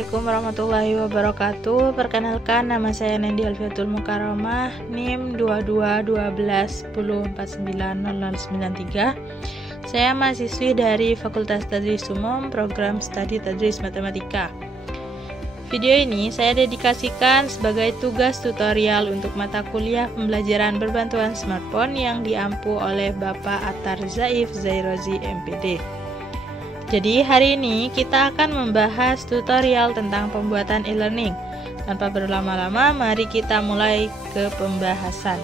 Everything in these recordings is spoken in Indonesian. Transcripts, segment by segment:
Assalamualaikum warahmatullahi wabarakatuh. Perkenalkan, nama saya Nendi Alfiatul Mukarramah, NIM 221210490093. Saya mahasiswi dari Fakultas Tadris Umum, Program Studi Tadris Matematika. Video ini saya dedikasikan sebagai tugas tutorial untuk mata kuliah pembelajaran berbantuan smartphone yang diampu oleh Bapak Attar Zaif Zairozi MPD. Jadi hari ini kita akan membahas tutorial tentang pembuatan e-learning. Tanpa berlama-lama, mari kita mulai ke pembahasan.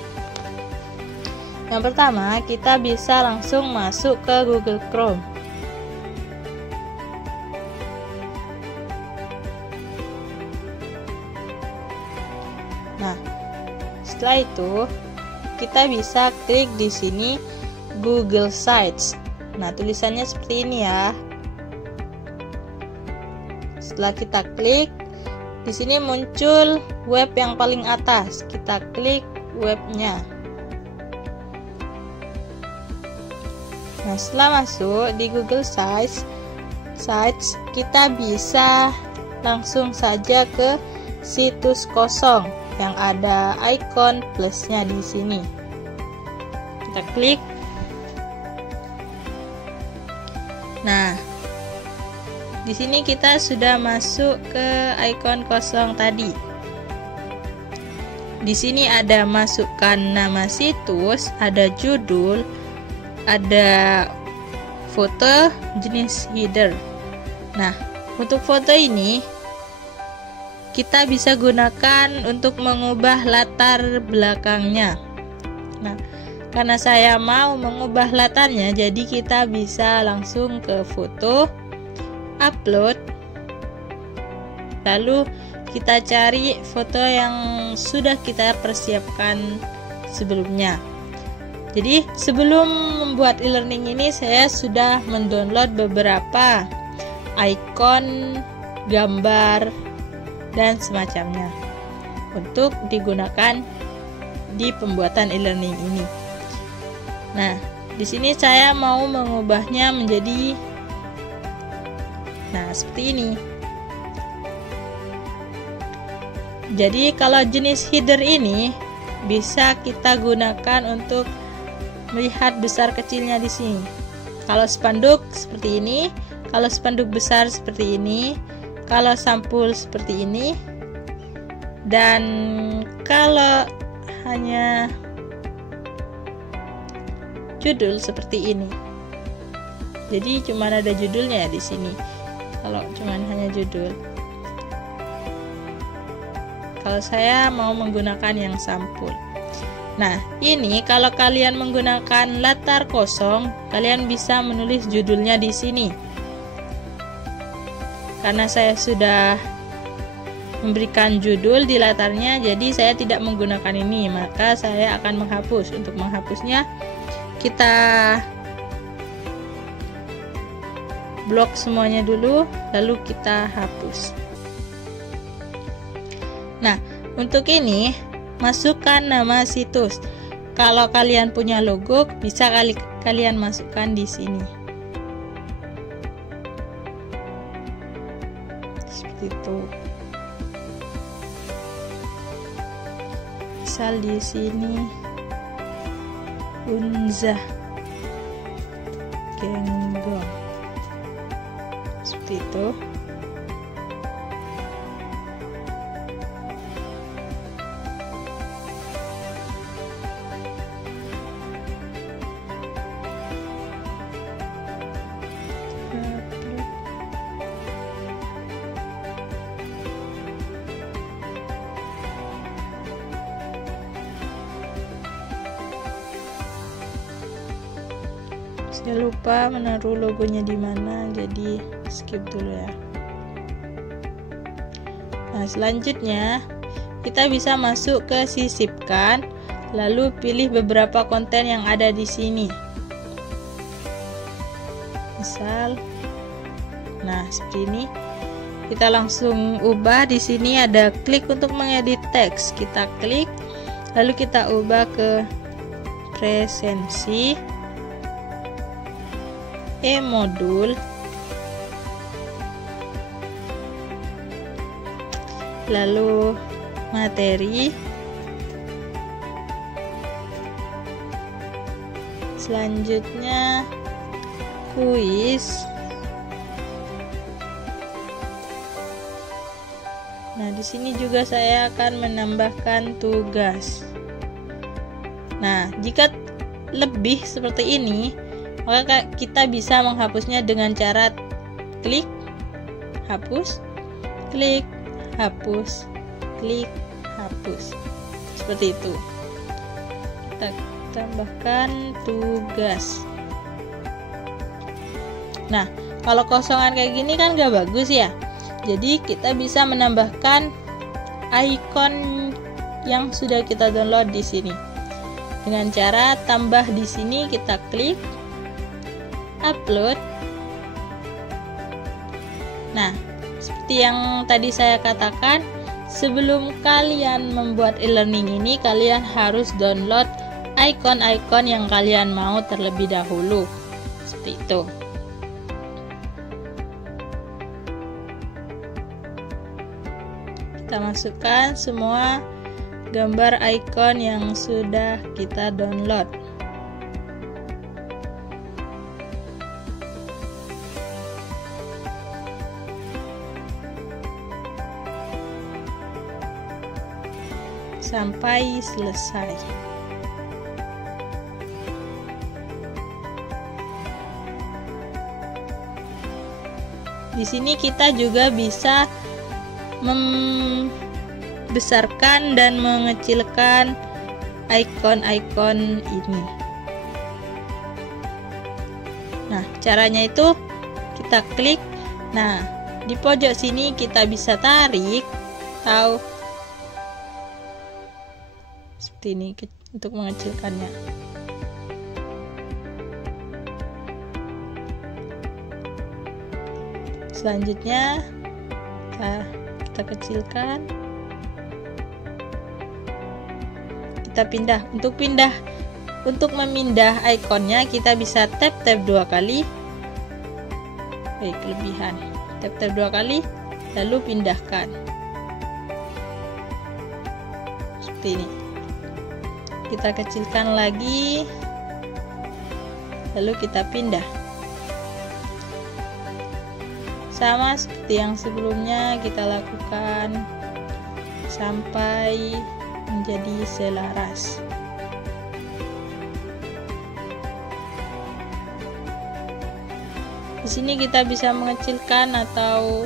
Yang pertama, kita bisa langsung masuk ke Google Chrome. Nah, setelah itu kita bisa klik di sini Google Sites. Nah, tulisannya seperti ini ya. Setelah kita klik, di sini muncul web yang paling atas. Kita klik webnya. Nah, setelah masuk di Google Sites, kita bisa langsung saja ke situs kosong yang ada icon plusnya di sini. Kita klik. Nah, di sini kita sudah masuk ke icon kosong tadi. Di sini ada masukkan nama situs, ada judul, ada foto, jenis header. Nah, untuk foto ini kita bisa gunakan untuk mengubah latar belakangnya. Nah, karena saya mau mengubah latarnya, jadi kita bisa langsung ke foto, upload, lalu kita cari foto yang sudah kita persiapkan sebelumnya. Jadi sebelum membuat e-learning ini, saya sudah mendownload beberapa icon, gambar, dan semacamnya untuk digunakan di pembuatan e-learning ini. Nah, di sini saya mau mengubahnya menjadi seperti ini. Jadi kalau jenis header ini bisa kita gunakan untuk melihat besar kecilnya di sini. Kalau spanduk seperti ini, kalau spanduk besar seperti ini, kalau sampul seperti ini, dan kalau hanya judul seperti ini. Jadi cuma ada judulnya di sini. Kalau cuman hanya judul. Kalau saya mau menggunakan yang sampul. Nah, ini kalau kalian menggunakan latar kosong, kalian bisa menulis judulnya di sini. Karena saya sudah memberikan judul di latarnya, jadi saya tidak menggunakan ini, maka saya akan menghapus. Untuk menghapusnya, kita blok semuanya dulu, lalu kita hapus. Nah, untuk ini masukkan nama situs. Kalau kalian punya logo, bisa kalian masukkan di sini. Seperti itu. Misal di sini Unzah Genggong. Seperti itu. Saya lupa menaruh logonya di mana, jadi skip dulu ya. Nah, selanjutnya kita bisa masuk ke sisipkan, lalu pilih beberapa konten yang ada di sini. Misal, nah seperti ini. Kita langsung ubah. Di sini ada klik untuk mengedit teks. Kita klik, lalu kita ubah ke presensi. E-modul, lalu materi, selanjutnya kuis. Nah, di sini juga saya akan menambahkan tugas. Nah, jika lebih seperti ini, maka kita bisa menghapusnya dengan cara klik, hapus, klik, hapus, klik, hapus. Seperti itu. Kita tambahkan tugas. Nah, kalau kosongan kayak gini kan gak bagus ya. Jadi kita bisa menambahkan icon yang sudah kita download di sini. Dengan cara tambah di sini, kita klik upload. Nah, seperti yang tadi saya katakan, sebelum kalian membuat e-learning ini, kalian harus download icon-icon yang kalian mau terlebih dahulu. Seperti itu. Kita masukkan semua gambar icon yang sudah kita download. Sampai selesai. Di sini kita juga bisa membesarkan dan mengecilkan icon-icon ini. Nah, caranya itu kita klik. Nah, di pojok sini kita bisa tarik atau seperti ini untuk mengecilkannya. Selanjutnya kita kecilkan, kita pindah. Untuk memindah ikonnya kita bisa tap 2 kali. Kelebihan, tap 2 kali lalu pindahkan seperti ini. Kita kecilkan lagi lalu kita pindah. Sama seperti yang sebelumnya kita lakukan sampai menjadi selaras. Di sini kita bisa mengecilkan atau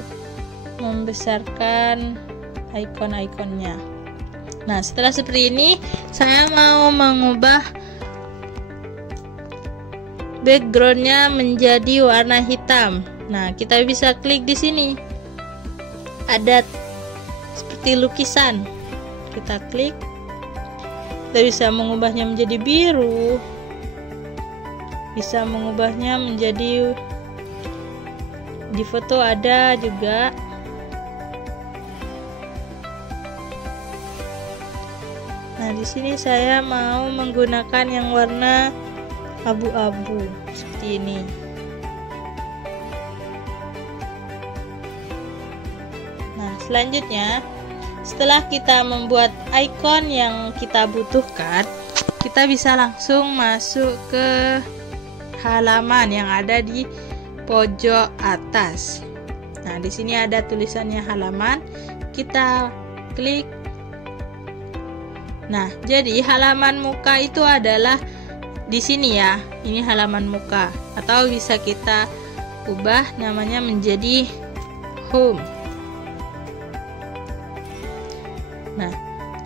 membesarkan icon-iconnya. Nah, setelah seperti ini, saya mau mengubah backgroundnya menjadi warna hitam. Nah, kita bisa klik di sini. Ada seperti lukisan. Kita klik. Kita bisa mengubahnya menjadi biru. Bisa mengubahnya menjadi di foto ada juga. Nah, di sini saya mau menggunakan yang warna abu-abu seperti ini. Nah, selanjutnya setelah kita membuat icon yang kita butuhkan, kita bisa langsung masuk ke halaman yang ada di pojok atas. Nah, di sini ada tulisannya halaman. Kita klik. Nah, jadi halaman muka itu adalah di sini ya. Ini halaman muka, atau bisa kita ubah namanya menjadi home. Nah,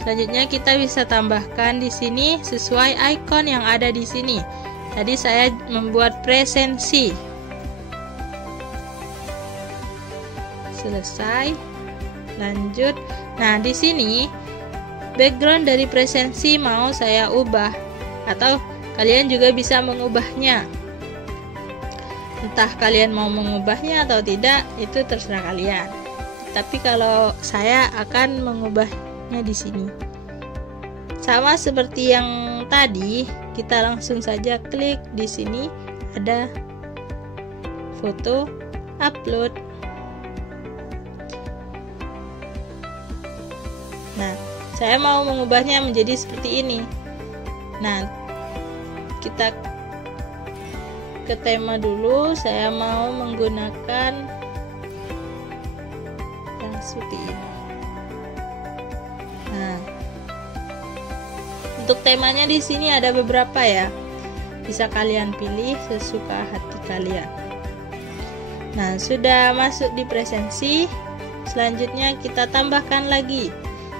selanjutnya kita bisa tambahkan di sini sesuai icon yang ada di sini. Tadi saya membuat presensi. Selesai. Lanjut. Nah, di sini background dari presensi mau saya ubah, atau kalian juga bisa mengubahnya. Entah kalian mau mengubahnya atau tidak, itu terserah kalian. Tapi kalau saya akan mengubahnya di sini. Sama seperti yang tadi, kita langsung saja klik di sini, ada foto, upload. Nah, saya mau mengubahnya menjadi seperti ini. Nah, kita ke tema dulu. Saya mau menggunakan yang seperti ini. Nah, untuk temanya di sini ada beberapa ya. Bisa kalian pilih sesuka hati kalian. Nah, sudah masuk di presensi. Selanjutnya kita tambahkan lagi.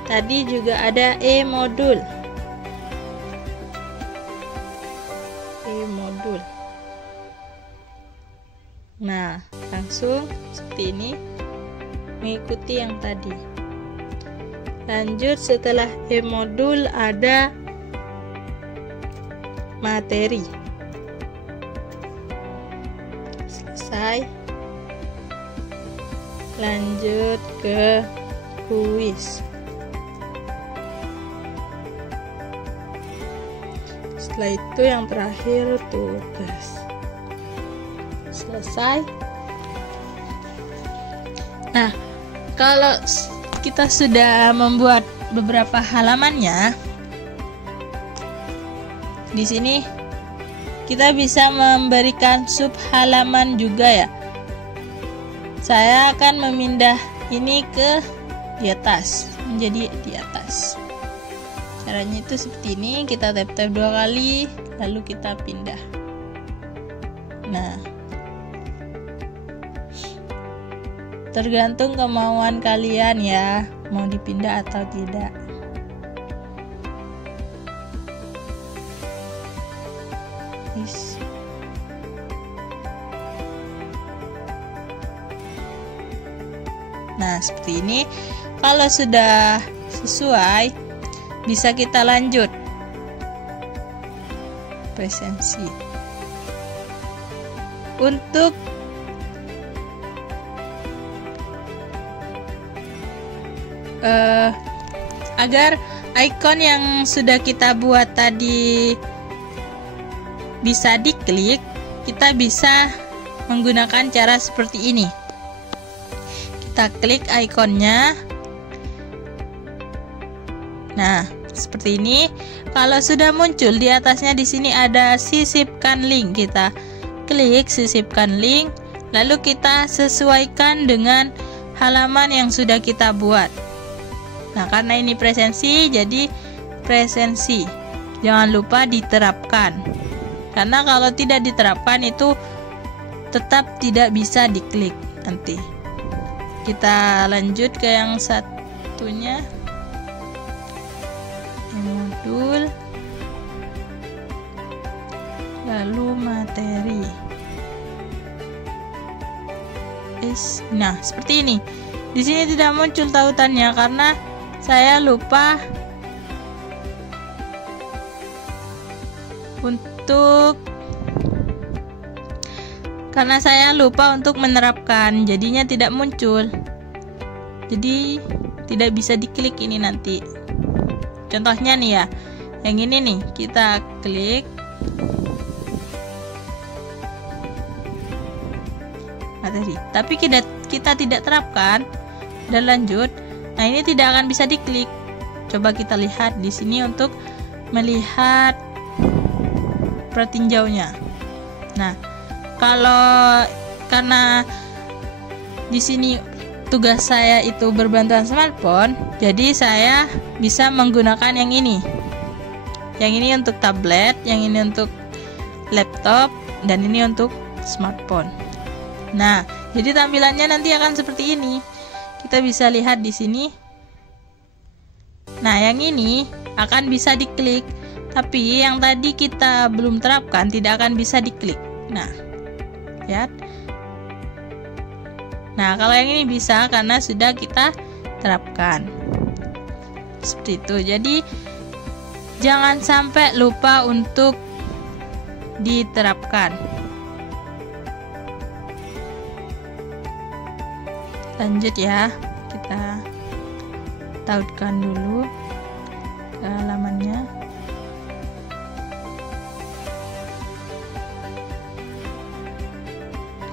Tadi juga ada e-modul. E-modul. Nah, langsung seperti ini mengikuti yang tadi. Lanjut, setelah e-modul ada materi. Selesai. Lanjut ke kuis. Setelah itu yang terakhir tugas. Selesai. Nah, kalau kita sudah membuat beberapa halamannya, di sini kita bisa memberikan sub halaman juga ya. Saya akan memindah ini ke di atas, menjadi di atas. Caranya itu seperti ini, kita tap-tap 2 kali, lalu kita pindah. Nah, tergantung kemauan kalian ya, mau dipindah atau tidak. Nah, seperti ini. Kalau sudah sesuai, bisa kita lanjut presensi. Untuk agar icon yang sudah kita buat tadi bisa diklik, kita bisa menggunakan cara seperti ini. Kita klik ikonnya. Nah, seperti ini. Kalau sudah muncul di atasnya di sini ada sisipkan link, kita klik sisipkan link, lalu kita sesuaikan dengan halaman yang sudah kita buat. Nah, karena ini presensi, jadi presensi. Jangan lupa diterapkan. Karena kalau tidak diterapkan itu tetap tidak bisa diklik nanti. Kita lanjut ke yang satunya, modul, lalu materi. Nah, seperti ini. Di sini tidak muncul tautannya karena saya lupa untuk menerapkan, jadinya tidak muncul. Jadi tidak bisa diklik ini nanti. Contohnya nih ya, yang ini nih, kita klik materi, tapi kita tidak terapkan dan lanjut. Nah, ini tidak akan bisa diklik. Coba kita lihat di sini untuk melihat pertinjaunya. Nah, karena di sini tugas saya itu berbantuan smartphone, jadi saya bisa menggunakan yang ini. Yang ini untuk tablet, yang ini untuk laptop, dan ini untuk smartphone. Nah, jadi tampilannya nanti akan seperti ini. Kita bisa lihat di sini. Nah, yang ini akan bisa diklik, tapi yang tadi kita belum terapkan tidak akan bisa diklik. Nah, lihat. Nah, kalau yang ini bisa karena sudah kita terapkan. Seperti itu. Jadi jangan sampai lupa untuk diterapkan. Lanjut ya, kita tautkan dulu ke halamannya.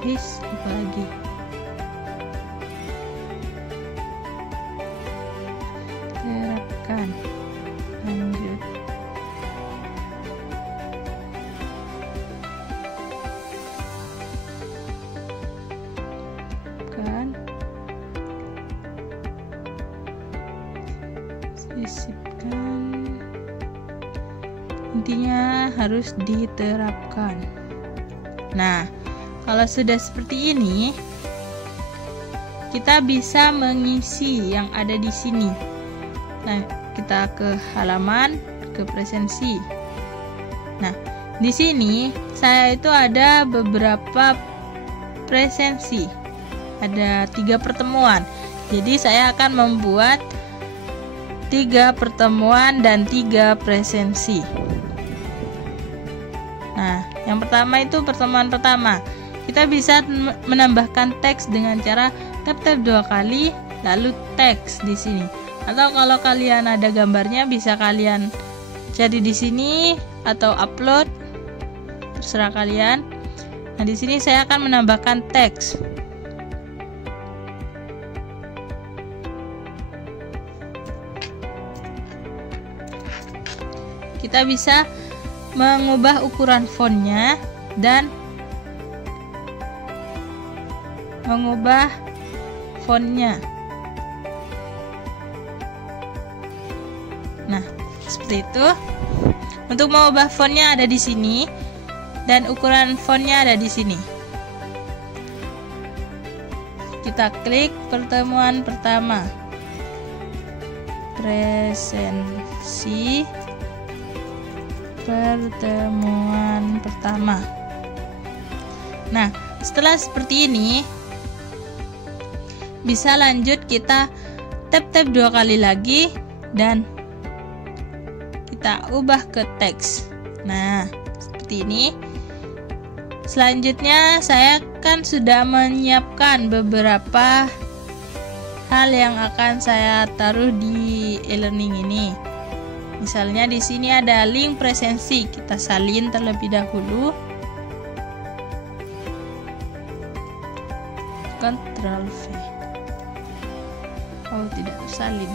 Apa lagi? sisipkan, intinya harus diterapkan. Nah, kalau sudah seperti ini, kita bisa mengisi yang ada di sini. Nah, kita ke halaman, ke presensi. Nah, di sini saya itu ada beberapa presensi. Ada 3 pertemuan. Jadi saya akan membuat 3 pertemuan dan 3 presensi. Nah, yang pertama itu pertemuan pertama. Kita bisa menambahkan teks dengan cara tap-tap 2 kali, lalu teks di sini. Atau kalau kalian ada gambarnya, bisa kalian cari di sini atau upload, terserah kalian. Nah, di sini saya akan menambahkan teks. Kita bisa mengubah ukuran fontnya dan mengubah fontnya. Nah, seperti itu. Untuk mengubah fontnya ada di sini dan ukuran fontnya ada di sini. Kita klik pertemuan pertama. Presensi pertemuan pertama. Nah, setelah seperti ini, bisa lanjut kita tap-tap 2 kali lagi dan kita ubah ke teks. Nah, seperti ini. Selanjutnya saya kan sudah menyiapkan beberapa hal yang akan saya taruh di e-learning ini. Misalnya di sini ada link presensi, kita salin terlebih dahulu. Ctrl V. Oh, tidak tersalin.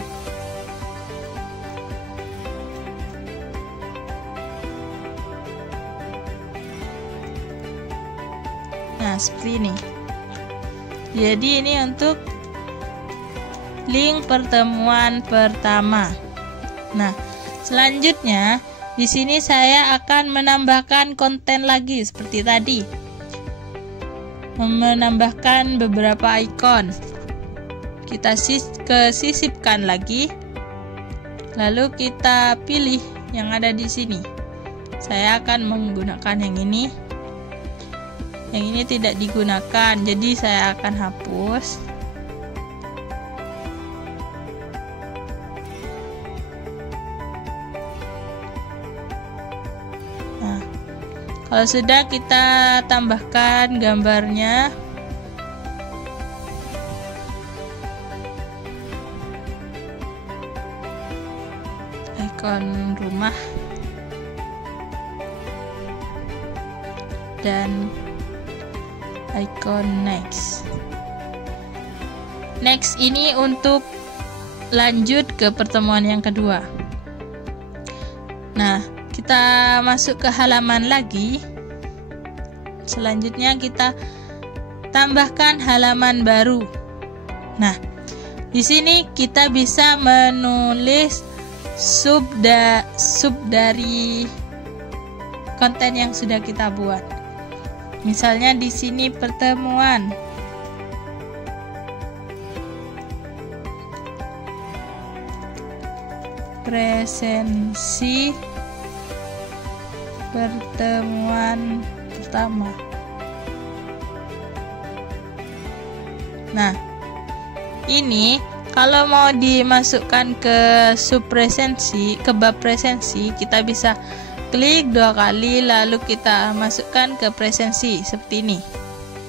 Nah, seperti ini. Jadi ini untuk link pertemuan pertama. Nah, selanjutnya di sini saya akan menambahkan konten lagi seperti tadi. Menambahkan beberapa ikon. Kita sisipkan lagi. Lalu kita pilih yang ada di sini. Saya akan menggunakan yang ini. Yang ini tidak digunakan, jadi saya akan hapus. Nah, kalau sudah, kita tambahkan gambarnya. Ikon rumah dan ikon next. Next ini untuk lanjut ke pertemuan yang kedua. Nah, kita masuk ke halaman lagi. Selanjutnya kita tambahkan halaman baru. Nah, di sini kita bisa menulis sub dari konten yang sudah kita buat. Misalnya di sini pertemuan. Presensi pertemuan pertama. Nah, ini kalau mau dimasukkan ke subpresensi, ke bab presensi, kita bisa klik 2 kali lalu kita masukkan ke presensi seperti ini.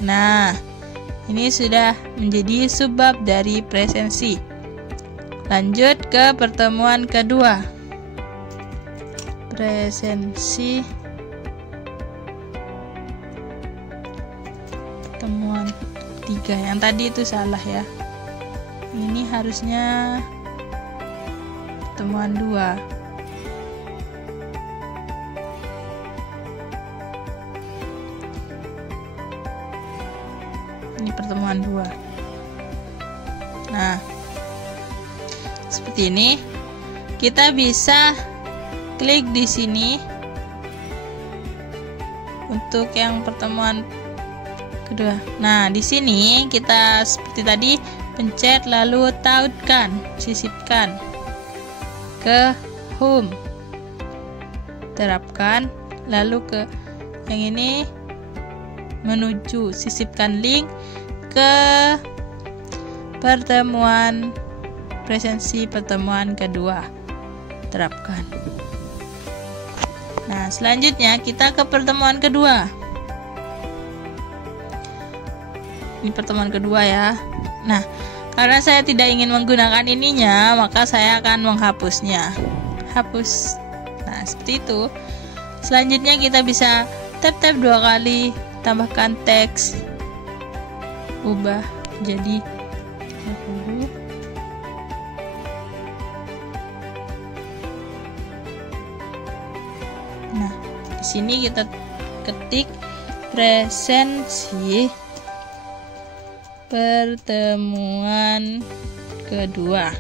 Nah, ini sudah menjadi subbab dari presensi. Lanjut ke pertemuan kedua. Presensi pertemuan 3. Yang tadi itu salah ya. Ini harusnya pertemuan 2. Ini pertemuan 2. Nah, seperti ini. kita bisa klik di sini untuk yang pertemuan kedua. Nah, di sini kita seperti tadi pencet lalu tautkan, sisipkan ke home. Terapkan lalu ke yang ini menuju sisipkan link ke pertemuan presensi pertemuan kedua. Terapkan. Nah, selanjutnya kita ke pertemuan kedua. Ini pertemuan kedua ya. Nah, karena saya tidak ingin menggunakan ininya, maka saya akan menghapusnya. Hapus. Nah, seperti itu. Selanjutnya kita bisa tap-tap 2 kali, tambahkan teks, ubah jadi 30. Nah, di sini kita ketik presensi pertemuan kedua.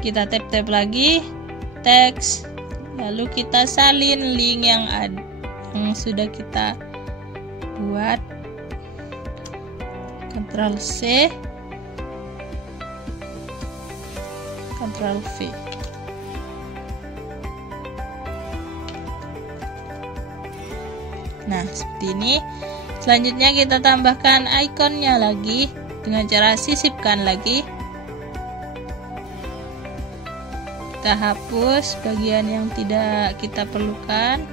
Kita tap-tap lagi teks, lalu kita salin link yang sudah kita buat. Ctrl C, Ctrl V. Nah, seperti ini. Selanjutnya kita tambahkan ikonnya lagi dengan cara sisipkan lagi. Kita hapus bagian yang tidak kita perlukan.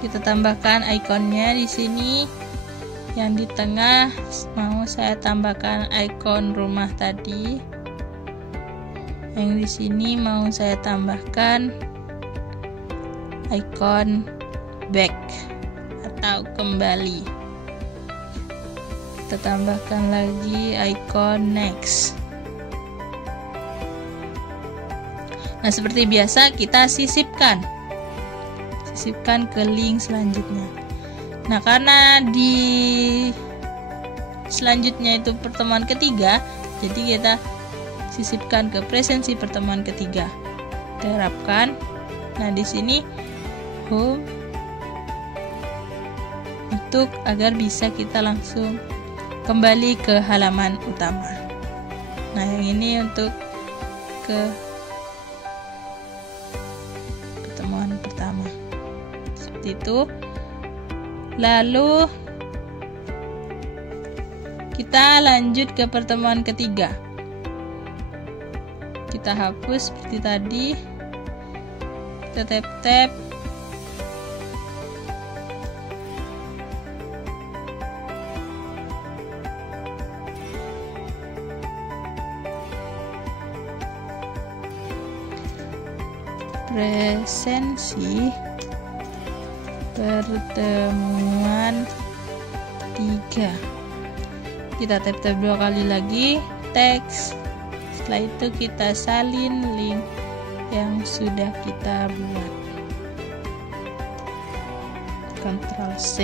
Kita tambahkan ikonnya di sini. Yang di tengah mau saya tambahkan ikon rumah tadi. Yang di sini mau saya tambahkan ikon back atau kembali. Kita tambahkan lagi ikon next. Nah, seperti biasa kita sisipkan ke link selanjutnya. Nah, karena di selanjutnya itu pertemuan ketiga, jadi kita sisipkan ke presensi pertemuan ketiga. Terapkan. Nah, di sini home untuk agar bisa kita langsung kembali ke halaman utama. Nah, yang ini untuk ke pertemuan pertama. Seperti itu. Lalu kita lanjut ke pertemuan ketiga. Kita hapus seperti tadi. Kita tap-tap. Presensi pertemuan 3. Kita tap-tap 2 kali lagi teks. Setelah itu kita salin link yang sudah kita buat. Ctrl C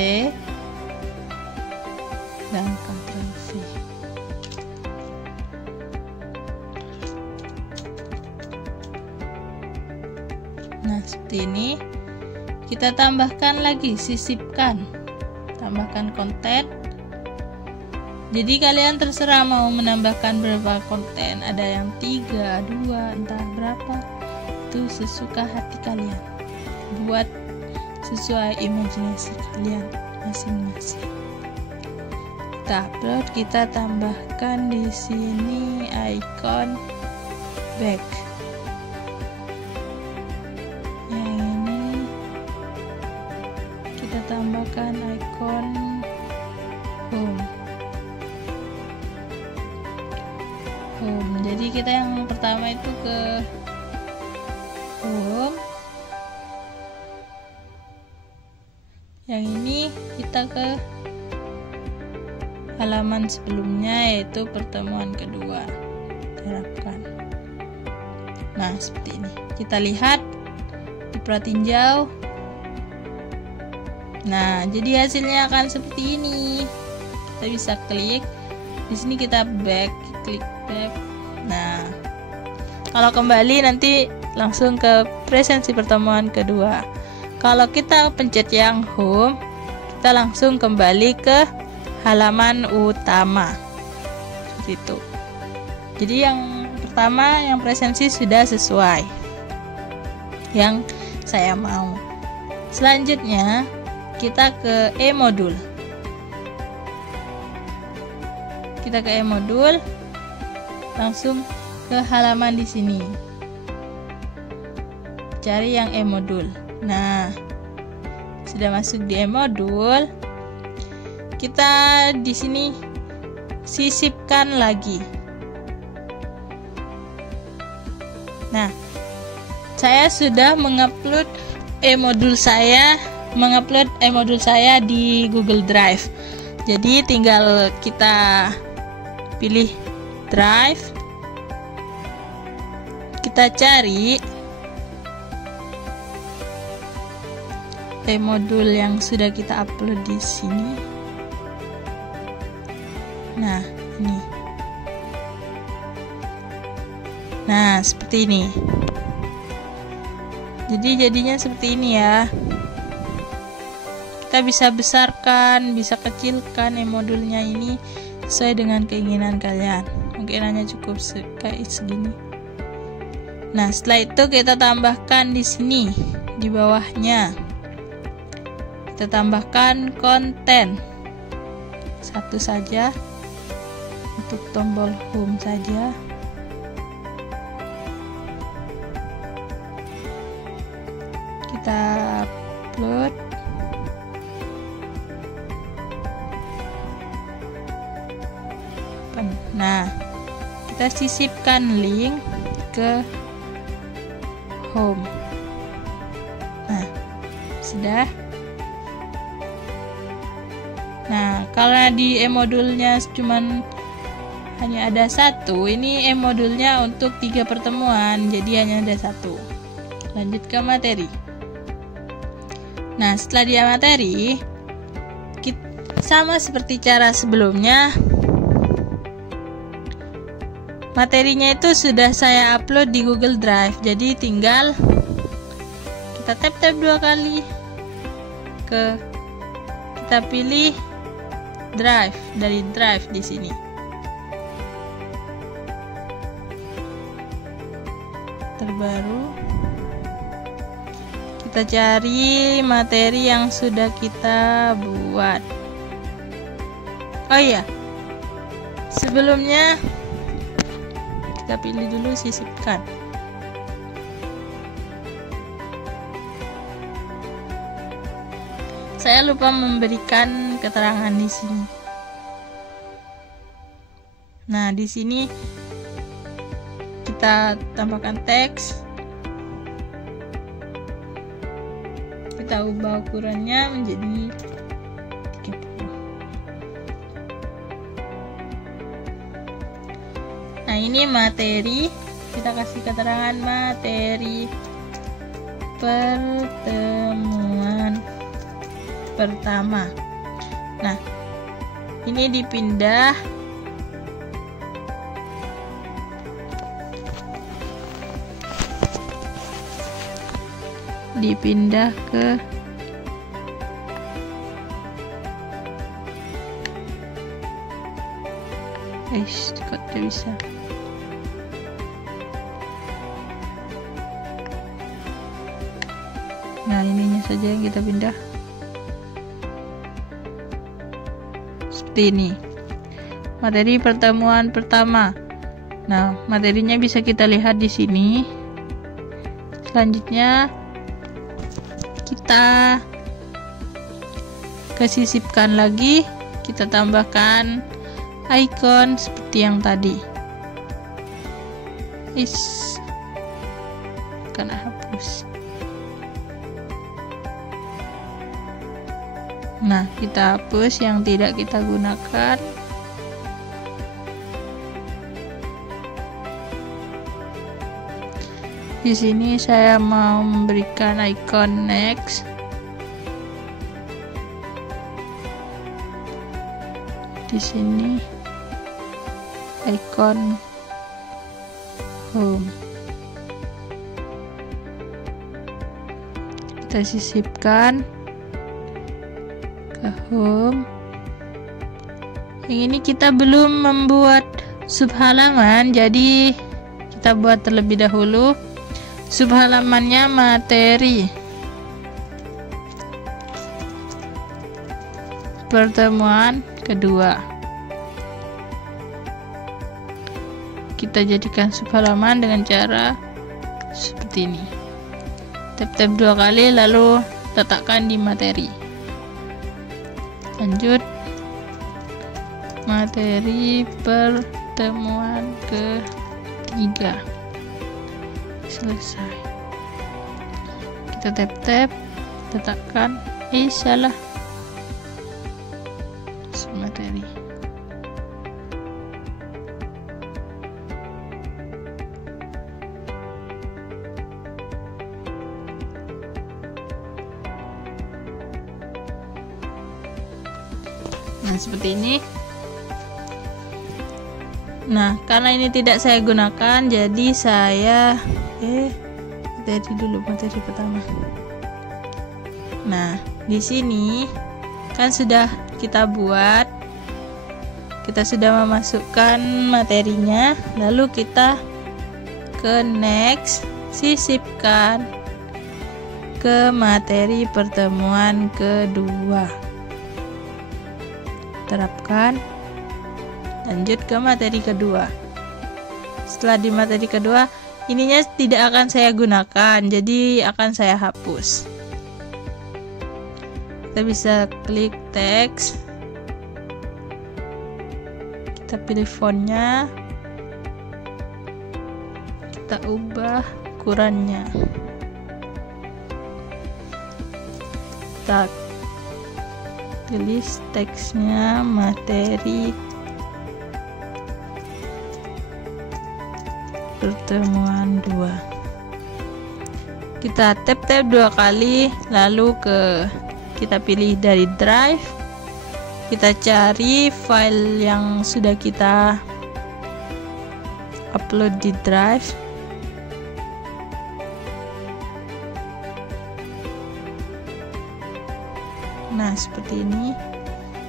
dan Ctrl V. Nah, seperti ini. Kita tambahkan lagi, sisipkan, tambahkan konten. Jadi kalian terserah mau menambahkan berapa konten, ada yang 3, 2, entah berapa, itu sesuka hati kalian. Buat sesuai imajinasi kalian masing-masing. Kita upload, kita tambahkan di sini ikon back. Tambahkan ikon home. Jadi kita yang pertama itu ke home. Yang ini kita ke halaman sebelumnya, yaitu pertemuan kedua. Terapkan. Nah, seperti ini. Kita lihat diperhatinjau. Nah, jadi hasilnya akan seperti ini. Kita bisa klik di sini, kita klik back. Nah, kalau kembali nanti langsung ke presensi pertemuan kedua. Kalau kita pencet yang home, kita langsung kembali ke halaman utama. Seperti itu. Jadi yang pertama, yang presensi sudah sesuai yang saya mau. Selanjutnya kita ke e-modul. Kita ke e-modul, langsung ke halaman di sini. Cari yang e-modul. Nah, sudah masuk di e-modul. Kita di sini sisipkan lagi. Nah, saya sudah mengupload e-modul saya di Google Drive. Jadi tinggal kita pilih Drive. Kita cari e-modul yang sudah kita upload di sini. Nah, ini. Nah, seperti ini. Jadi jadinya seperti ini ya. Kita bisa besarkan, bisa kecilkan e-modulnya ini sesuai dengan keinginan kalian. Mungkin hanya cukup kayak segini. Nah, setelah itu kita tambahkan di sini, di bawahnya. Kita tambahkan konten. Satu saja. Untuk tombol home saja. Kita upload. Nah, kita sisipkan link ke home. Nah, sudah. Nah, karena di e-modulnya cuman hanya ada satu, ini e-modulnya untuk 3 pertemuan, jadi hanya ada satu. Lanjut ke materi. Nah, setelah dia materi, sama seperti cara sebelumnya, materinya itu sudah saya upload di Google Drive. Jadi tinggal kita tap 2 kali kita pilih Drive, dari Drive di sini. Terbaru. Kita cari materi yang sudah kita buat. Oh iya. Sebelumnya kita pilih dulu sisipkan. Saya lupa memberikan keterangan di sini. Nah, di sini kita tambahkan teks. Kita ubah ukurannya menjadi 30. Nah, ini materi. Kita kasih keterangan materi pertemuan pertama. Nah, ini dipindah ke kok tidak bisa. Nah, ininya saja yang kita pindah seperti ini. Materi pertemuan pertama. Nah, materinya bisa kita lihat di sini. Selanjutnya kita kesisipkan lagi, kita tambahkan icon seperti yang tadi. Karena hapus. Nah, kita hapus yang tidak kita gunakan. Di sini saya mau memberikan icon next. Di sini icon home. Kita sisipkan ke home. Yang ini kita belum membuat subhalaman, jadi kita buat terlebih dahulu. Subhalamannya materi pertemuan kedua. Kita jadikan subhalaman dengan cara seperti ini. Tap-tap 2 kali lalu letakkan di materi. Lanjut, materi pertemuan ketiga. Selesai. Kita tap-tap, letakkan. Salah. Materi. Nah, seperti ini. Nah, karena ini tidak saya gunakan, jadi saya materi pertama. Nah, di sini kan sudah kita buat, kita sudah memasukkan materinya, lalu kita ke next, sisipkan ke materi pertemuan kedua. Terapkan, lanjut ke materi kedua. Setelah di materi kedua, ininya tidak akan saya gunakan, jadi akan saya hapus. Kita bisa klik teks, kita pilih fontnya, kita ubah ukurannya, kita pilih teksnya materi pertemuan 2. Kita tap-tap 2 kali, lalu kita pilih dari drive, kita cari file yang sudah kita upload di drive. Nah, seperti ini.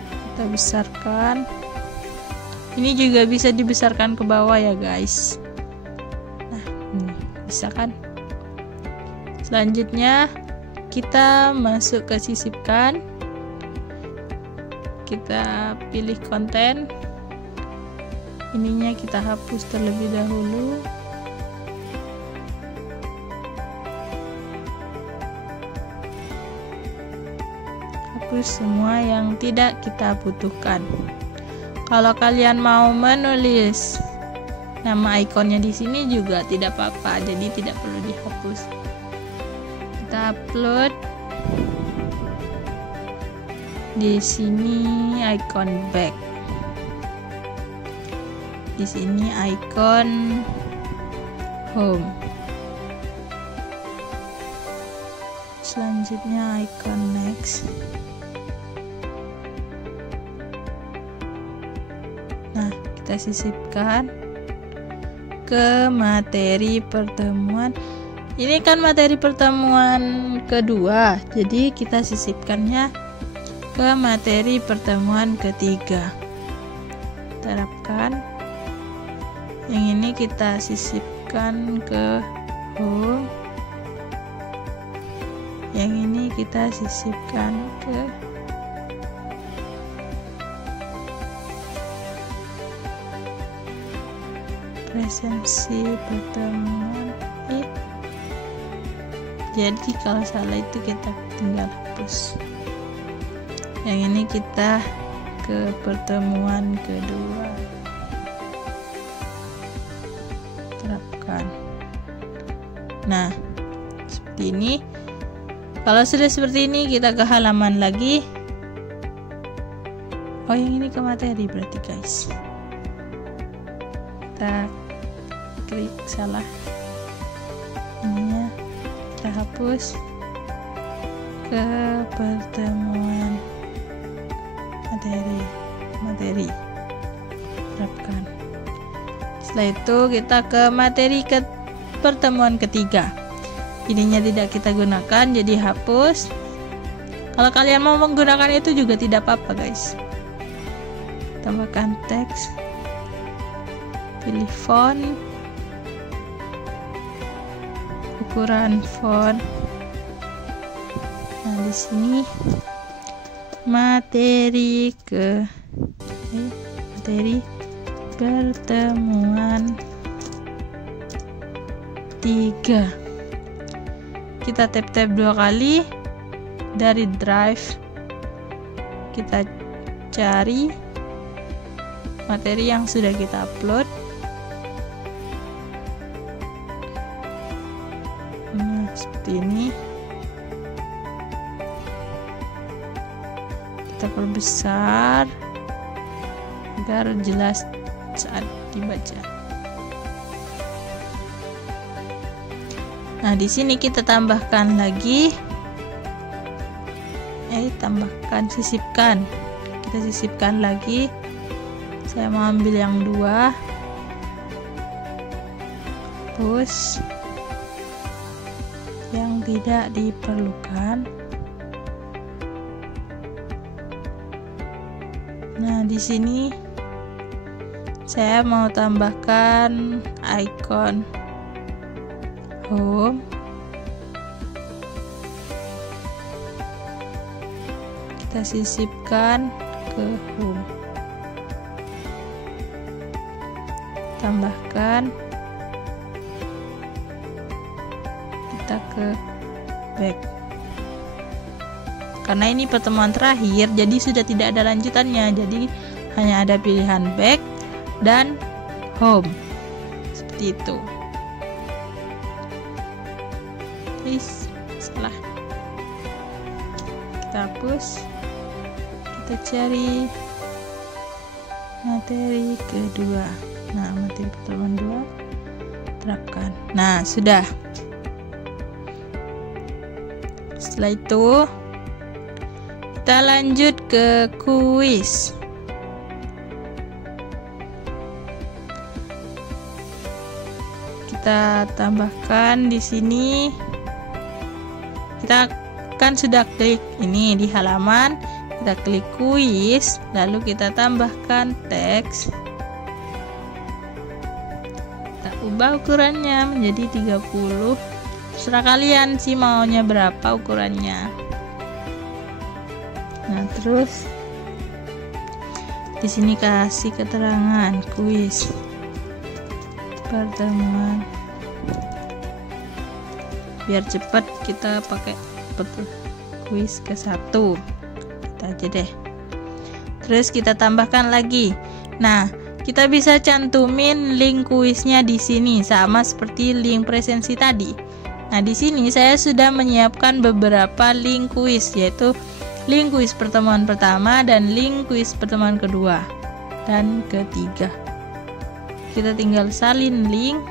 Kita besarkan. Ini juga bisa dibesarkan ke bawah ya guys. Nah, ini bisa kan? Selanjutnya kita masuk ke sisipkan. Kita pilih konten. Ininya kita hapus terlebih dahulu. Hapus semua yang tidak kita butuhkan. Kalau kalian mau menulis nama ikonnya di sini juga tidak apa-apa, jadi tidak perlu dihapus. Kita upload. Di sini icon back. Di sini icon home. Selanjutnya icon next. Nah, kita sisipkan ke materi pertemuan. Ini kan materi pertemuan kedua, jadi kita sisipkannya ke materi pertemuan ketiga. Terapkan. Yang ini kita sisipkan ke home. Yang ini kita sisipkan ke presensi pertemuan. Jadi kalau salah itu kita tinggal hapus. Yang ini kita ke pertemuan kedua. Terapkan. Nah, seperti ini. Kalau sudah seperti ini, kita ke halaman lagi. Oh, yang ini ke materi berarti guys. Kita klik salah. Ini hapus ke pertemuan materi terapkan. Setelah itu kita ke materi pertemuan ketiga. Ininya tidak kita gunakan, jadi hapus. Kalau kalian mau menggunakan itu juga tidak apa-apa guys. Tambahkan teks, pilih font, ukuran font. Nah di sini materi pertemuan 3. Kita tap 2 kali dari drive, kita cari materi yang sudah kita upload. Nah, seperti ini. Kita perbesar agar jelas saat dibaca. Nah, di sini kita tambahkan lagi, sisipkan. Kita sisipkan lagi. Saya mau ambil yang 2. Hapus yang tidak diperlukan. Nah, di sini saya mau tambahkan icon home. Kita sisipkan ke home. Tambahkan, kita ke back. Karena ini pertemuan terakhir, jadi sudah tidak ada lanjutannya, jadi hanya ada pilihan back dan home, seperti itu. Setelah kita hapus, kita cari materi kedua. Nah, materi pertemuan 2 terapkan. Nah, sudah. Setelah itu kita lanjut ke kuis. Kita tambahkan di sini. Kita kan sudah klik ini di halaman, kita klik kuis, lalu kita tambahkan teks. Kita ubah ukurannya menjadi 30. Terserah kalian sih maunya berapa ukurannya. Nah, terus di sini kasih keterangan kuis pertemuan. Biar cepat kita pakai kuis ke-1. Kita aja deh. Terus kita tambahkan lagi. Nah, kita bisa cantumin link kuisnya di sini sama seperti link presensi tadi. Nah, di sini saya sudah menyiapkan beberapa link kuis, yaitu link kuis pertemuan pertama dan link kuis pertemuan kedua dan ketiga. Kita tinggal salin link.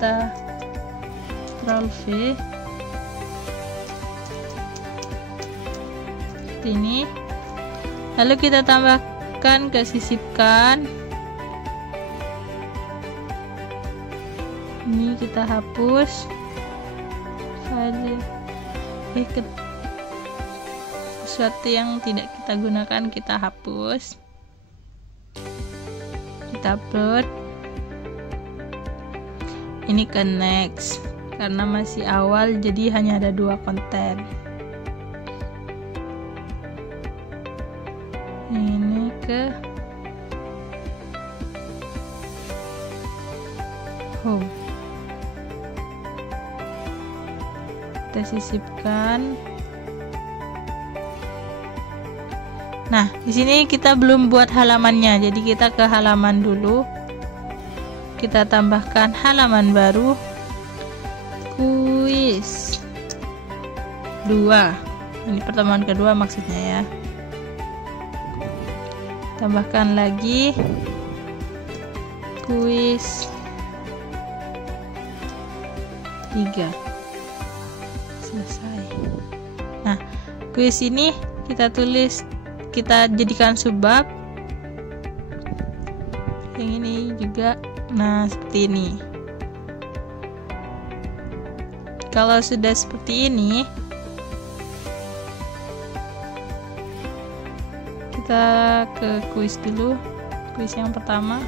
Kita Ctrl+V seperti ini. Lalu kita tambahkan ke sisipkan. Ini kita hapus file sesuatu yang tidak kita gunakan, kita hapus. Kita upload. Ini ke next, karena masih awal jadi hanya ada 2 konten. Ini ke home. Kita sisipkan. Nah, di sini kita belum buat halamannya, jadi kita ke halaman dulu. Kita tambahkan halaman baru, kuis 2. Ini pertemuan kedua maksudnya ya. Tambahkan lagi kuis 3. Selesai. Nah, kuis ini kita jadikan subbab. Yang ini juga, nah seperti ini. Kalau sudah seperti ini, kita ke kuis dulu, kuis yang pertama.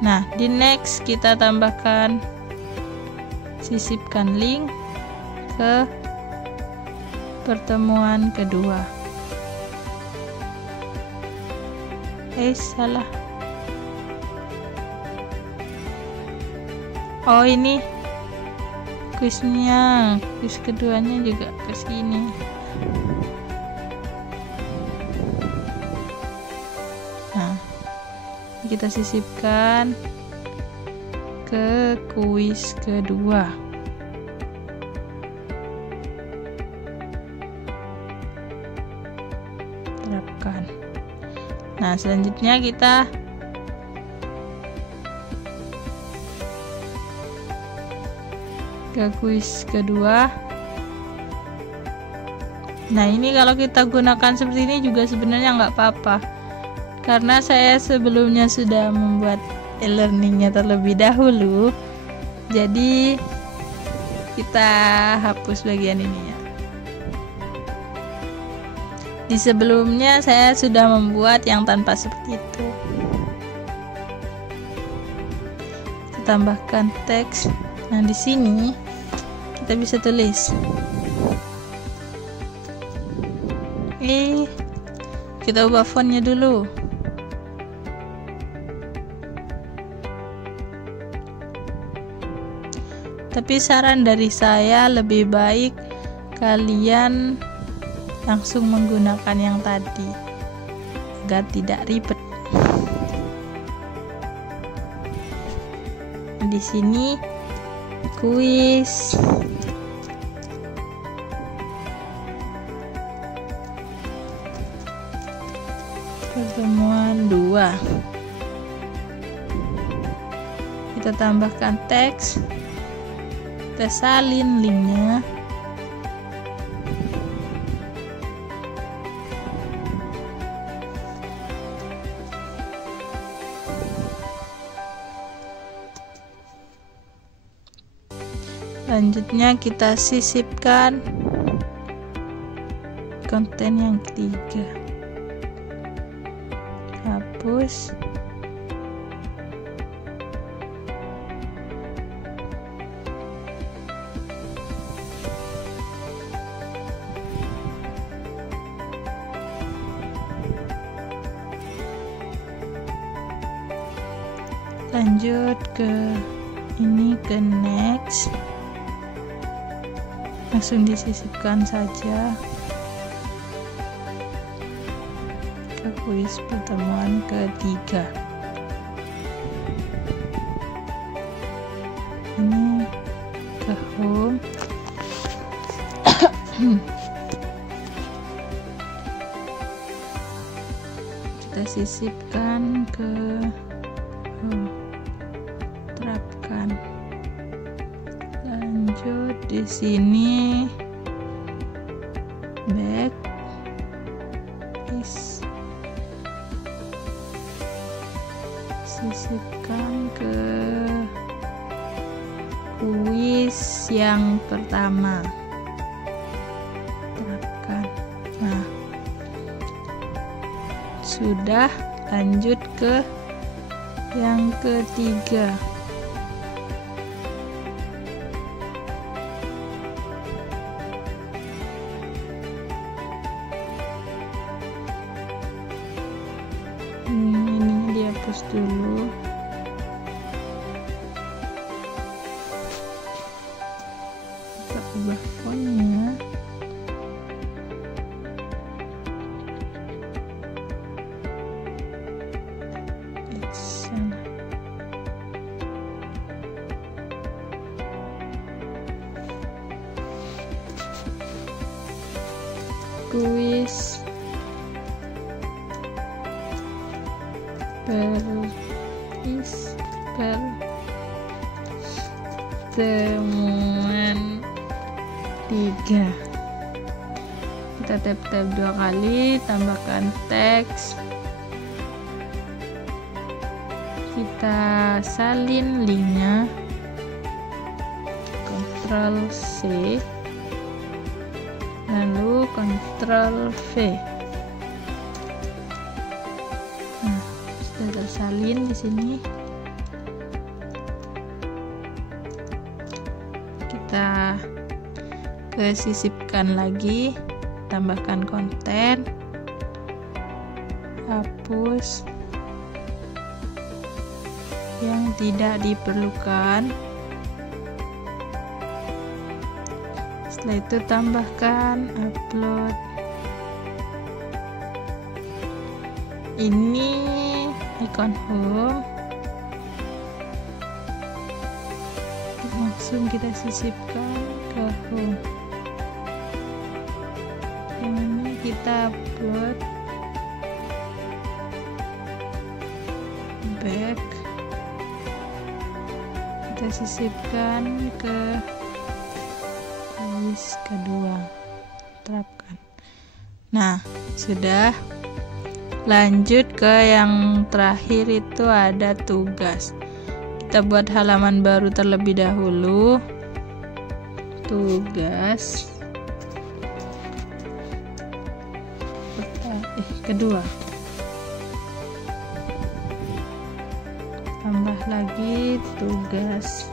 Nah, di next kita tambahkan, sisipkan link ke pertemuan kedua. Salah. Oh, ini kuisnya, kuis keduanya juga ke sini. Nah, kita sisipkan ke kuis kedua. Terapkan. Nah, selanjutnya kita ke kuis kedua. Nah, ini kalau kita gunakan seperti ini juga sebenarnya nggak apa-apa, karena saya sebelumnya sudah membuat e-learningnya terlebih dahulu, jadi kita hapus bagian ininya. Di sebelumnya saya sudah membuat yang tanpa seperti itu. Kita tambahkan teks. Nah, di sini kita bisa tulis. Kita ubah fontnya dulu. Tapi saran dari saya, lebih baik kalian langsung menggunakan yang tadi agar tidak ribet. Di sini kuis pertemuan 2. Kita tambahkan teks, kita salin linknya. Selanjutnya kita sisipkan konten yang ketiga. Hapus. Lanjut ke ini, ke next. Langsung disisipkan saja ke kuis pertemuan ketiga. Ini ke home. Kita sisipkan ke home. Terapkan. Lanjut di sini back is, sisipkan ke kuis yang pertama. Terapkan. Nah, sudah. Lanjut ke yang ketiga. Ini dihapus dulu. Kita ubah fontnya. Kuis pertemuan 3. Kita tap-tap 2 kali, tambahkan teks, kita salin linknya, Ctrl C, lalu Ctrl V. Nah, sudah tersalin di sini. Kita sisipkan lagi, tambahkan konten, hapus yang tidak diperlukan. Setelah itu tambahkan upload. Ini ikon home, langsung kita sisipkan ke home. Yang ini kita upload, back, kita sisipkan ke list kedua, terapkan. Nah, sudah. Lanjut ke yang terakhir, itu ada tugas. Kita buat halaman baru terlebih dahulu. Tugas kedua, tambah lagi tugas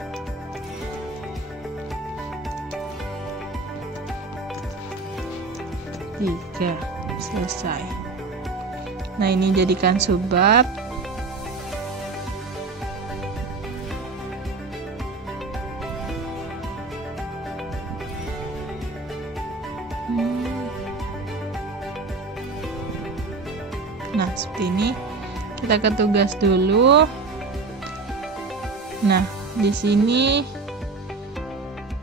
3. Selesai. Nah, ini jadikan subbab. Nah, seperti ini. Kita ke tugas dulu. Nah, di sini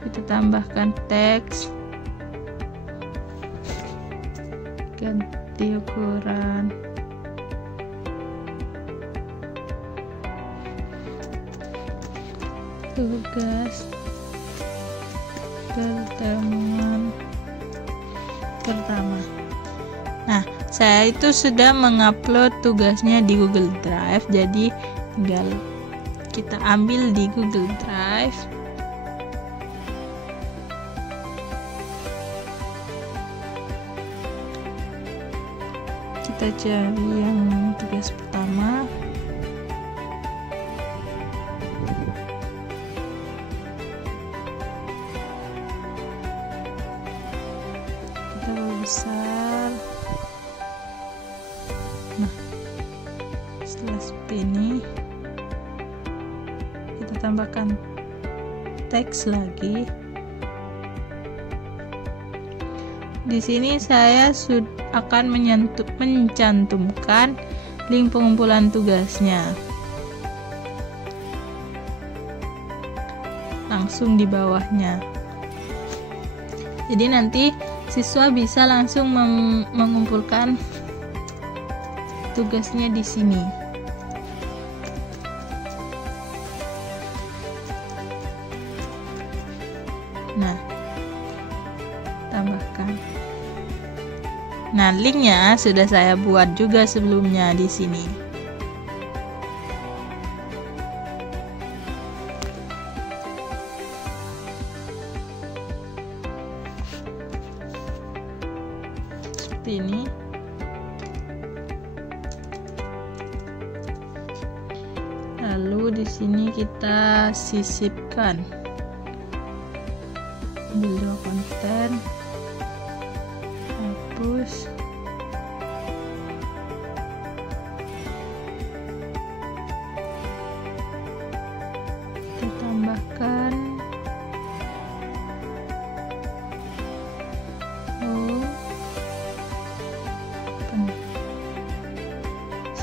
kita tambahkan teks, ganti ukuran, tugas pertemuan pertama. Nah, saya itu sudah mengupload tugasnya di Google Drive, jadi tinggal kita ambil di Google Drive. Kita cari yang tugas pertama. Kita besar. Nah, setelah seperti ini, kita tambahkan teks lagi. Di sini saya akan mencantumkan link pengumpulan tugasnya langsung di bawahnya. Jadi nanti siswa bisa langsung mengumpulkan tugasnya di sini. Nah, tambahkan. Nah, linknya sudah saya buat juga sebelumnya di sini. Seperti ini. Lalu di sini kita sisipkan. Ambil 2 konten, hapus, kita tambahkan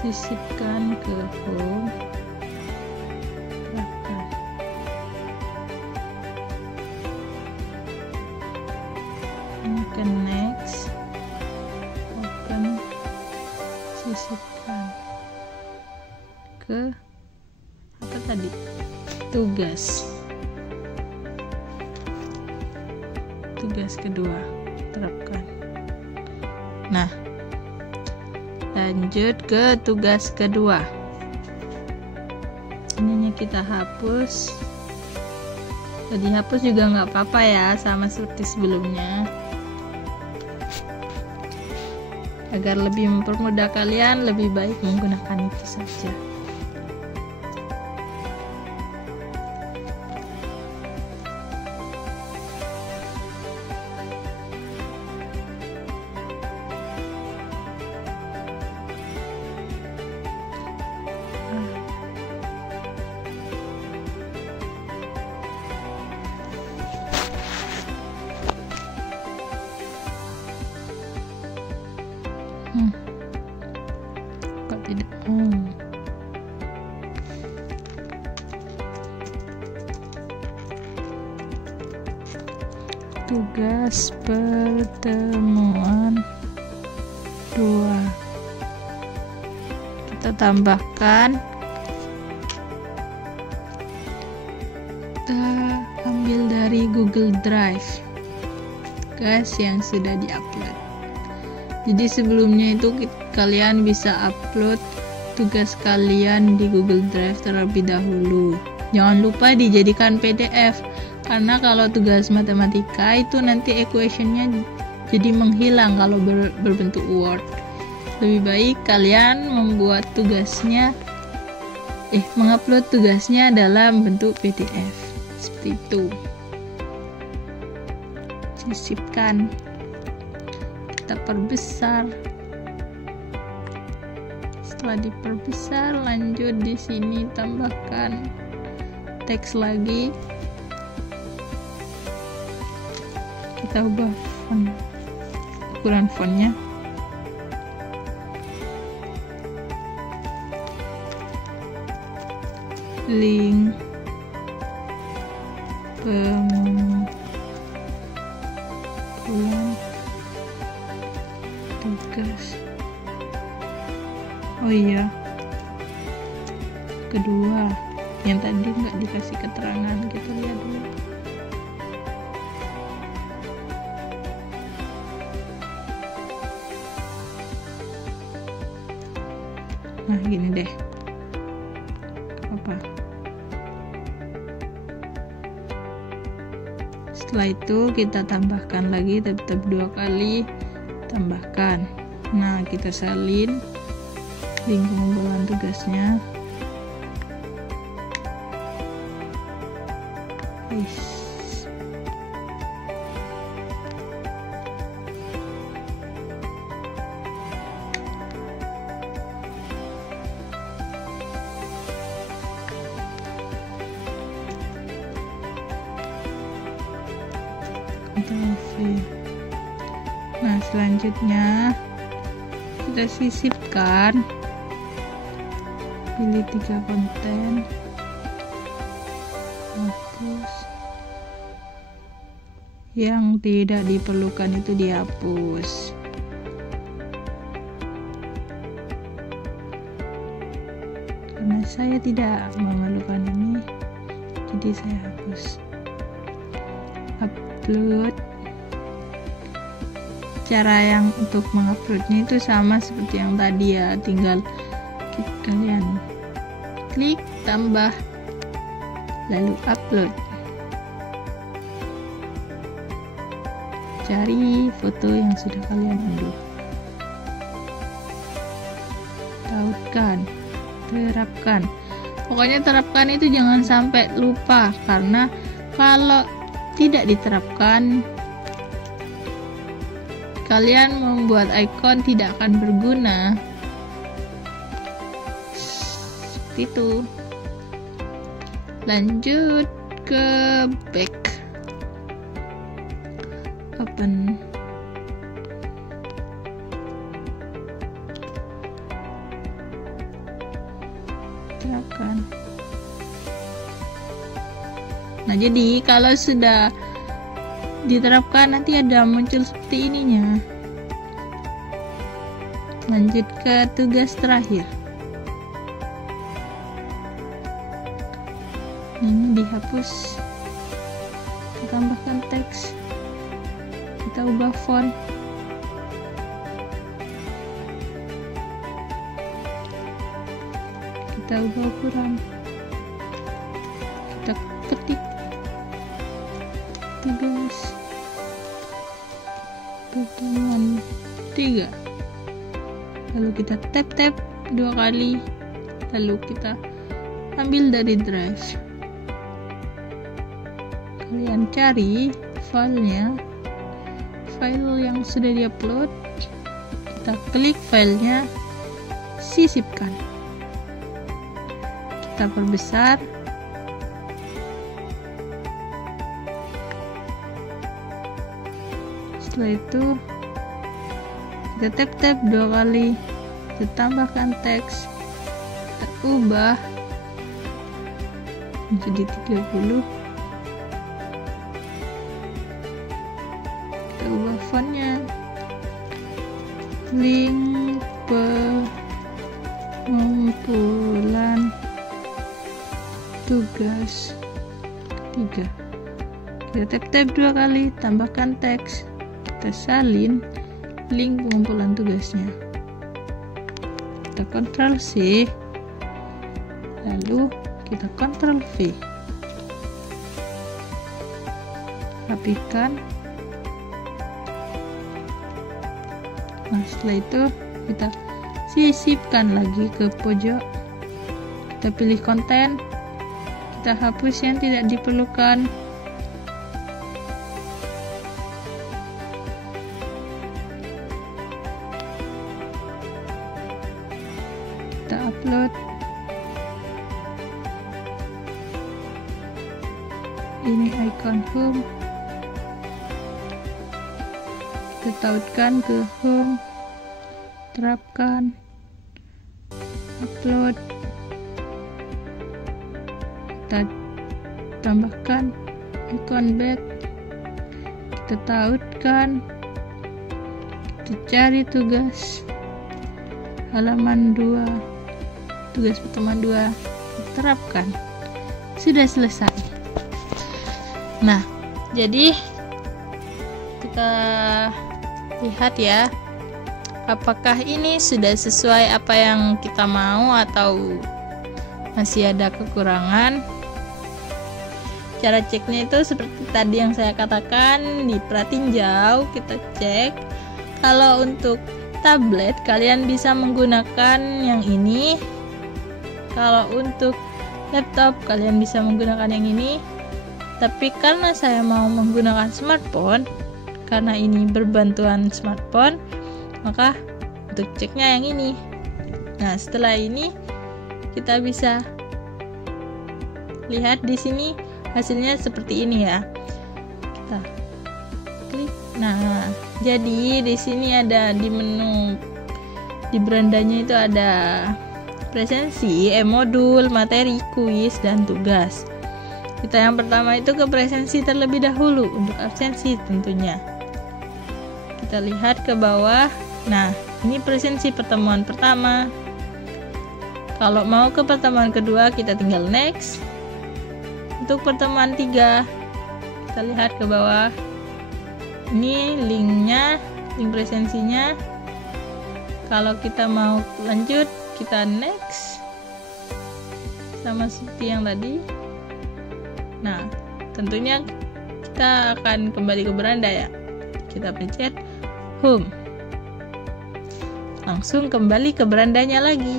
sisipkan ke home, terapkan. Ini ke next, open, sisipkan ke tadi? Tugas kedua, terapkan. Nah, lanjut ke tugas kedua. Ininya kita hapus. Jadi hapus juga nggak apa-apa ya, sama seperti sebelumnya. Agar lebih mempermudah kalian, lebih baik menggunakan itu saja. Kok tidak Tugas pertemuan 2 kita tambahkan, kita ambil dari Google Drive tugas yang sudah diupload. Jadi sebelumnya itu kalian bisa upload tugas kalian di Google Drive terlebih dahulu. Jangan lupa dijadikan PDF, karena kalau tugas matematika itu nanti equationnya jadi menghilang kalau berbentuk Word. Lebih baik kalian membuat tugasnya, mengupload tugasnya dalam bentuk PDF seperti itu. Sisipkan. Kita perbesar. Setelah diperbesar, lanjut di sini tambahkan teks lagi. Kita ubah ukuran fontnya. Link pengumpulan tugas. Oh iya, kedua yang tadi nggak dikasih keterangan, kita lihat dulu. Nah gini deh, apa? Setelah itu kita tambahkan lagi, tetap 2 kali tambahkan. Nah kita salin link pengumpulan tugasnya. Nah selanjutnya kita sisipkan, pilih 3 konten, hapus, yang tidak diperlukan itu dihapus. Karena saya tidak memerlukan ini, jadi saya hapus. Upload. Cara yang untuk menguploadnya itu sama seperti yang tadi ya, tinggal kalian klik tambah lalu upload. Cari foto yang sudah kalian unduh, tautkan, terapkan. Pokoknya terapkan itu jangan sampai lupa, karena kalau tidak diterapkan kalian membuat icon tidak akan berguna. Seperti itu. Lanjut ke back, open. Terapkan. Nah jadi kalau sudah diterapkan nanti ada muncul seperti ininya. Lanjut ke tugas terakhir. Ini dihapus, kita tambahkan teks, kita ubah font, kita ubah ukuran, kita ketik tugas pertemuan 3, lalu kita tap 2 kali, lalu kita ambil dari drive. Kalian cari filenya, file yang sudah diupload, kita klik filenya, sisipkan, kita perbesar, setelah itu kita tap 2 kali, kita tambahkan teks, kita ubah menjadi 30, kita ubah fontnya, link pengumpulan tugas 3, kita tap 2 kali, tambahkan teks, kita salin link pengumpulan tugasnya, kita Ctrl C, lalu kita Ctrl V, rapikan. Nah, setelah itu kita sisipkan lagi ke pojok, kita pilih konten, kita hapus yang tidak diperlukan, kita upload. Ini icon home, kita tautkan ke home, terapkan, upload, kita tambahkan icon back, kita tautkan, kita cari tugas halaman 2, tugas pertemuan 2, kita terapkan. Sudah selesai. Nah, jadi kita lihat ya, apakah ini sudah sesuai apa yang kita mau atau masih ada kekurangan. Cara ceknya itu seperti tadi yang saya katakan, di tinjau, kita cek. Kalau untuk tablet kalian bisa menggunakan yang ini, kalau untuk laptop kalian bisa menggunakan yang ini. Tapi karena saya mau menggunakan smartphone, karena ini berbantuan smartphone, maka untuk ceknya yang ini. Nah, setelah ini kita bisa lihat di sini hasilnya seperti ini ya. Kita klik. Nah, jadi di sini ada di menu, di berandanya itu ada presensi, e-modul, materi, kuis, dan tugas. Kita yang pertama itu ke presensi terlebih dahulu untuk absensi tentunya. Kita lihat ke bawah. Nah, ini presensi pertemuan pertama. Kalau mau ke pertemuan kedua, kita tinggal next. Untuk pertemuan 3, kita lihat ke bawah. Ini linknya, link presensinya. Kalau kita mau lanjut, kita next. Sama seperti yang tadi. Nah, tentunya kita akan kembali ke beranda ya. Kita pencet home. Langsung kembali ke berandanya lagi.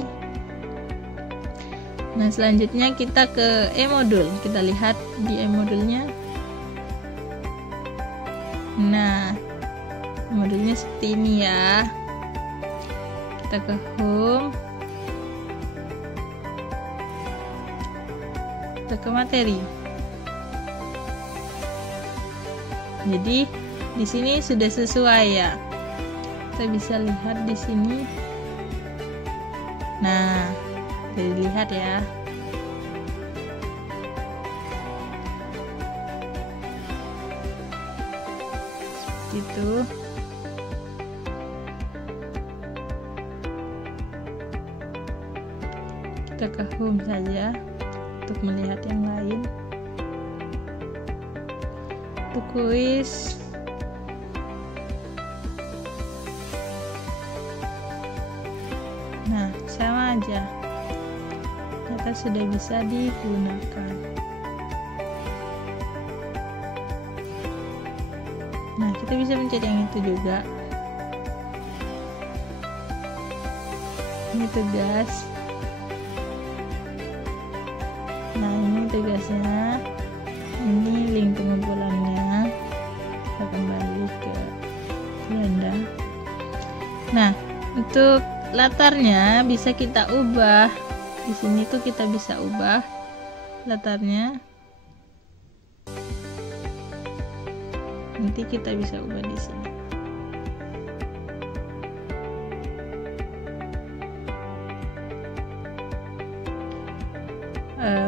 Nah, selanjutnya kita ke e-modul. Kita lihat di e-modulnya. Nah, modulnya seperti ini ya. Kita ke home. Kita ke materi. Jadi di sini sudah sesuai ya. Kita bisa lihat di sini. Nah, dilihat ya. Seperti itu. Kita ke home saja. untuk melihat yang lain. Untuk kuis nah sama aja, data sudah bisa digunakan. Nah, kita bisa mencari yang itu juga. Ini tugas. Nah, ini tugasnya. Ini link pengumpulannya. Kita kembali ke Blender. Nah, untuk latarnya bisa kita ubah. Di sini tuh kita bisa ubah latarnya. Nanti kita bisa ubah di sini.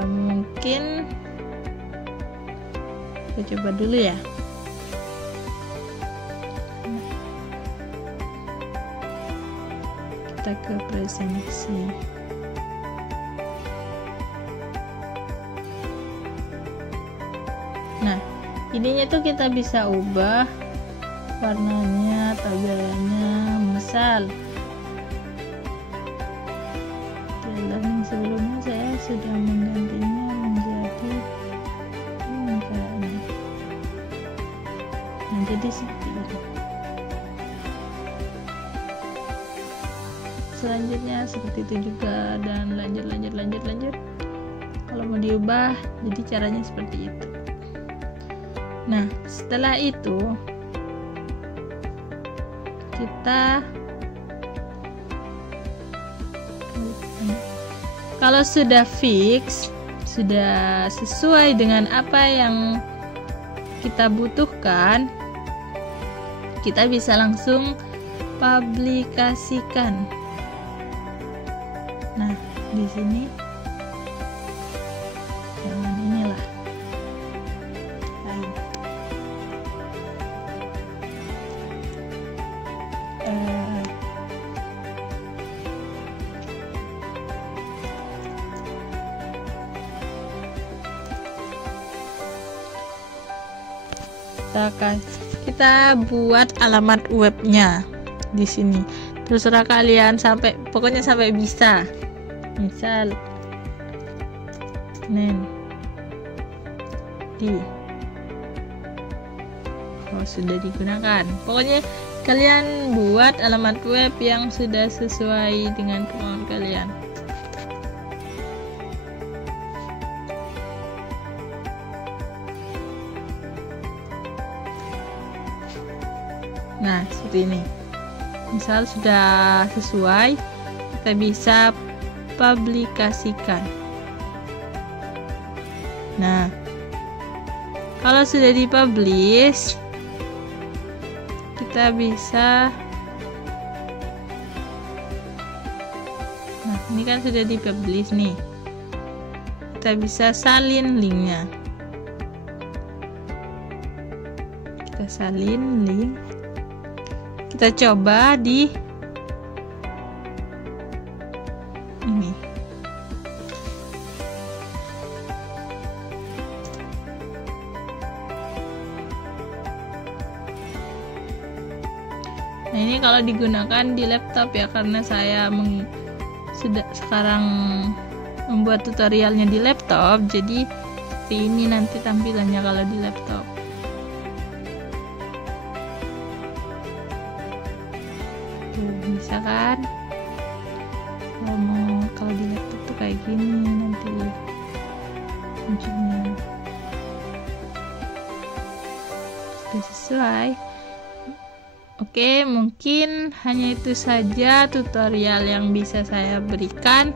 Mungkin kita coba dulu ya. Kita ke presentasi. Nah, ininya tuh kita bisa ubah warnanya, tabelnya. Misal dalam yang sebelumnya saya sudah menggantinya menjadi ini kayaknya. Nah, jadi seperti ini. Selanjutnya seperti itu juga, dan lanjut. Kalau mau diubah, jadi caranya seperti itu. Nah, setelah itu kita kalau sudah fix, sudah sesuai dengan apa yang kita butuhkan, kita bisa langsung publikasikan. Nah, di sini jangan inilah. Kita buat alamat webnya di sini. Terserah kalian pokoknya sampai bisa. Misal sudah digunakan. Pokoknya kalian buat alamat web yang sudah sesuai dengan kemauan kalian. Nah, seperti ini. Misal sudah sesuai, kita bisa publikasikan. Nah, kalau sudah dipublish, kita bisa, nah ini kan sudah dipublish nih, kita bisa salin linknya. Kita salin link, kita coba di ini. Nah, ini kalau digunakan di laptop ya, karena saya sudah sekarang membuat tutorialnya di laptop, jadi seperti ini nanti tampilannya kalau di laptop. Tuh, bisa kan? Kalau di laptop tuh kayak gini nanti munculnya. Sudah sesuai. Oke, mungkin hanya itu saja tutorial yang bisa saya berikan.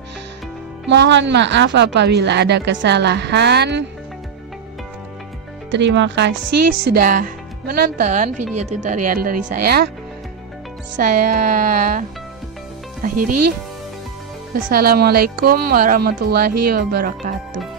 Mohon maaf apabila ada kesalahan. Terima kasih sudah menonton video tutorial dari saya. Saya akhiri. Wassalamualaikum warahmatullahi wabarakatuh.